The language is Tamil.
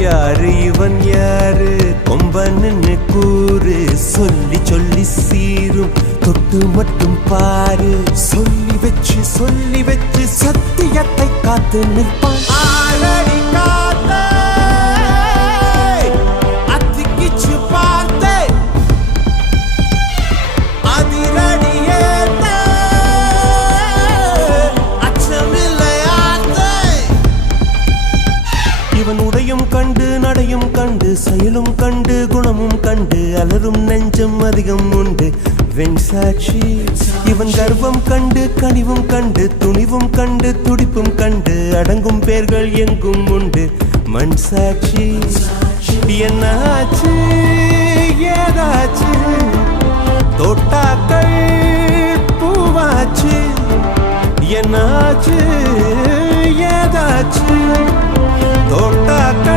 யாரு இவன் யாரு கொம்பன்னு கூறு சொல்லி சொல்லி சீரும் தொட்டு மட்டும் பாரு சொல்லி வச்சு சத்தியத்தை காத்து நிற்பான் ஆரடி காத்தே அத்திக்கிச்சு பார்த்தே அதிரடியேத்தே அச்சமில்லையாத்தே இவன் உடையும் கண்டு நடையும் கண்டு செயலும் கண்டு குணமும் கண்டு அலரும் நெஞ்சம் அதிகம் உண்டு வெண்சாட்சி இவன் கர்வம் கண்டு கனிவும் கண்டு துணிவும் கண்டு துடிப்பும் கண்டு அடங்கும் பேர்கள் எங்கும் உண்டு மண் சாட்சி என்னாச்சு ஏதாச்சு தோட்டாக்கள் பூவாச்சு என்னாச்சு ஏதாச்சு தோட்டாக்கள்